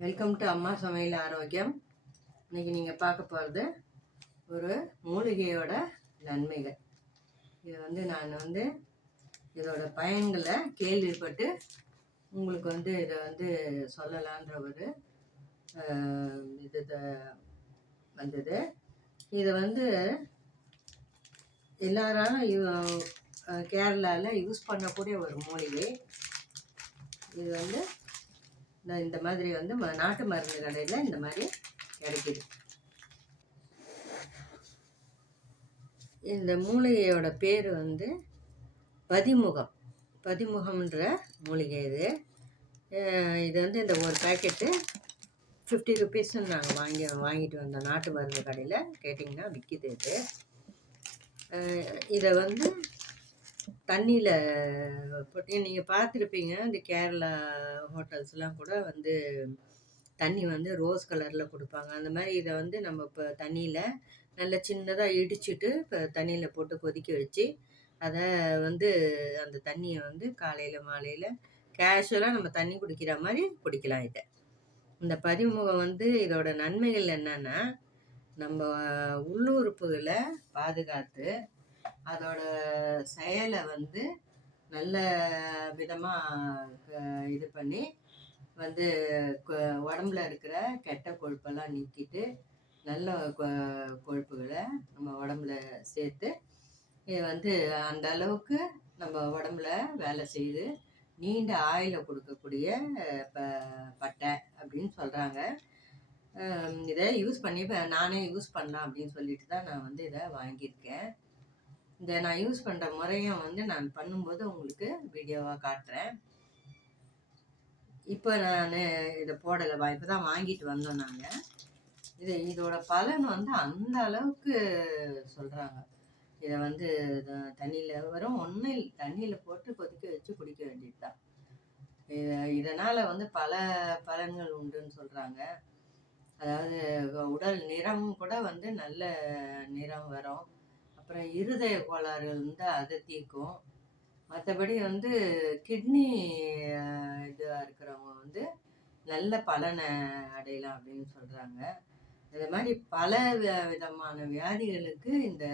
Welcome to அம்மா சமையல் ஆரோக்கியம். இன்றைக்கி நீங்கள் பார்க்க போகிறது ஒரு மூலிகையோட நன்மைகள். இது நான் இதோட பயன்களை கேள்விப்பட்டு உங்களுக்கு இதை சொல்லலான்ற ஒரு இது வந்தது. இதை எல்லாராலும் கேரளாவில் யூஸ் பண்ணக்கூடிய ஒரு மூலிகை. இது இந்த மாதிரி நாட்டு மருந்து கடையில் இந்த மாதிரி கிடைக்குது. இந்த மூலிகையோட பேர் பதிமுகம்ன்ற மூலிகை. இது இந்த ஒரு பேக்கெட்டு 50 ருபீஸ்ன்னு நாங்கள் வாங்கிட்டு வந்தோம். நாட்டு மருந்து கடையில் கேட்டிங்கன்னா விற்கிது. இதை தண்ணியில் போட்டு நீங்கள் பார்த்துருப்பீங்க. இந்த கேரளா ஹோட்டல்ஸ்லாம் கூட தண்ணி ரோஸ் கலரில் கொடுப்பாங்க. அந்த மாதிரி இதை நம்ம இப்போ தண்ணியில் நல்லா சின்னதாக இடிச்சிட்டு இப்போ தண்ணியில் போட்டு கொதிக்க வச்சு அதை அந்த தண்ணியை காலையில் மாலையில் கேஷுவலாக நம்ம தண்ணி குடிக்கிற மாதிரி குடிக்கலாம். இந்த பதிமுகம் இதோட நன்மைகள் என்னென்னா, நம்ம உள்ளுறுப்புகளை பாதுகாத்து அதோட செயலை நல்ல விதமாக இது பண்ணி உடம்புல இருக்கிற கெட்ட கொழுப்பெல்லாம் நீக்கிட்டு நல்ல கொழுப்புகளை நம்ம உடம்புல சேர்த்து இது அந்த அளவுக்கு நம்ம உடம்புல வேலை செய்து நீண்ட ஆயுளை கொடுக்கக்கூடிய பட்டை அப்படின்னு சொல்கிறாங்க. இதை யூஸ் பண்ணி நானே யூஸ் பண்ணலாம் அப்படின்னு சொல்லிட்டு தான் நான் இதை வாங்கியிருக்கேன். இதை நான் யூஸ் பண்ணுற முறையும் நான் பண்ணும்போது உங்களுக்கு வீடியோவாக காட்டுறேன். இப்போ நான் இதை போடலை, இப்போ தான் வாங்கிட்டு வந்தோம் நாங்கள். இதோட பலன் அந்த அளவுக்கு சொல்கிறாங்க. இதை தண்ணியில் ஒன்றும் இல்லை, தண்ணியில் போட்டு கொதிக்க வச்சு குடிக்க வேண்டியது தான். இதனால் பல பலன்கள் உண்டுன்னு சொல்கிறாங்க. அதாவது உடல் நிறம் கூட நல்ல நிறம் வரும். அப்புறம் இருதய கோளாறுகள் அதை தீர்க்கும். மற்றபடி கிட்னி இதுவாக இருக்கிறவங்க நல்ல பலனை அடையலாம் அப்படின்னு சொல்கிறாங்க. இது மாதிரி பல விதமான வியாதிகளுக்கு இந்த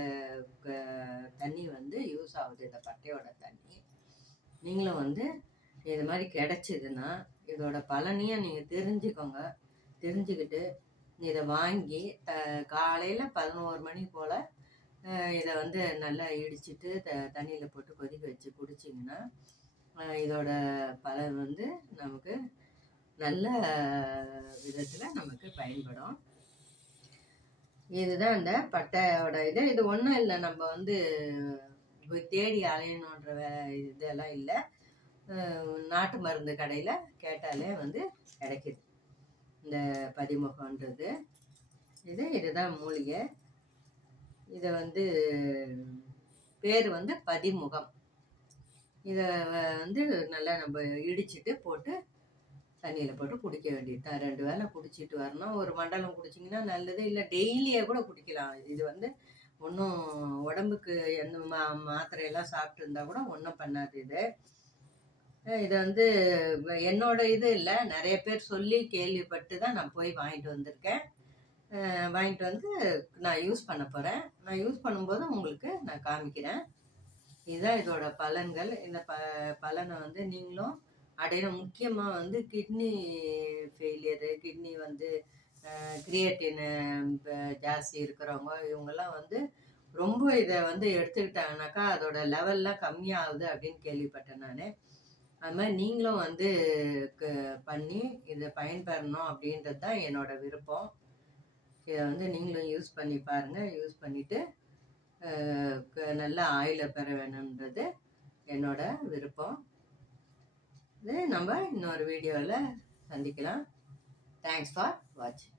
தண்ணி யூஸ் ஆகுது. இந்த பட்டையோட தண்ணி நீங்களும் இது மாதிரி கிடைச்சிதுன்னா இதோட பலனையும் நீங்கள் தெரிஞ்சுக்கிட்டு இதை வாங்கி காலையில் 11 மணி போல் இதை நல்லா இடிச்சிட்டு தண்ணியில் போட்டு கொதிக்க வச்சு குடிச்சிங்கன்னா இதோட பலன் நமக்கு நல்ல விதத்தில் நமக்கு பயன்படும். இதுதான் இந்த பட்டையோட இது ஒன்றும் இல்லை, நம்ம போய் தேடி அலையணுன்ற இதெல்லாம் இல்லை. நாட்டு மருந்து கடையில் கேட்டாலே கிடைக்கிது இந்த பதிமுகன்றது. இதுதான் மூலிகை. இதை பேர் பதிமுகம். இதை நல்லா நம்ம இடிச்சிட்டு போட்டு தண்ணியில் போட்டு குடிக்க வேண்டியது தான். 2 வேளை குடிச்சிட்டு வரணும். ஒரு மண்டலம் குடிச்சிங்கன்னா நல்லது, இல்லை டெய்லியே கூட குடிக்கலாம். இது ஒன்றும் உடம்புக்கு எந்த மாத்திரையெல்லாம் சாப்பிட்டு இருந்தால் கூட ஒன்றும் பண்ணாது. இது என்னோட இது இல்லை, நிறைய பேர் சொல்லி கேள்விப்பட்டு தான் நான் போய் வாங்கிட்டு வந்திருக்கேன். வாங்கிட்டு நான் யூஸ் பண்ண போகிறேன். நான் யூஸ் பண்ணும்போது உங்களுக்கு நான் காமிக்கிறேன். இதுதான் இதோட பலன்கள். இந்த பலனை நீங்களும் அடையணும். முக்கியமாக கிட்னி ஃபெயிலியரு, கிட்னி கிரியேட்டின் ஜாஸ்தி இருக்கிறவங்க இவங்கெல்லாம் ரொம்ப இதை எடுத்துக்கிட்டாங்கனாக்கா அதோட லெவல்லாம் கம்மியாகுது அப்படின்னு கேள்விப்பட்டேன் நான். அது மாதிரி நீங்களும் பண்ணி இதை பயன்பெறணும் அப்படின்றது தான் என்னோட விருப்பம். இதை நீங்களும் யூஸ் பண்ணி பாருங்கள். யூஸ் பண்ணிவிட்டு நல்ல ஆயுளை பெற வேணுன்றது என்னோட விருப்பம். இது நம்ம இன்னொரு வீடியோவில் சந்திக்கலாம். தேங்க்ஸ் ஃபார் வாட்சிங்.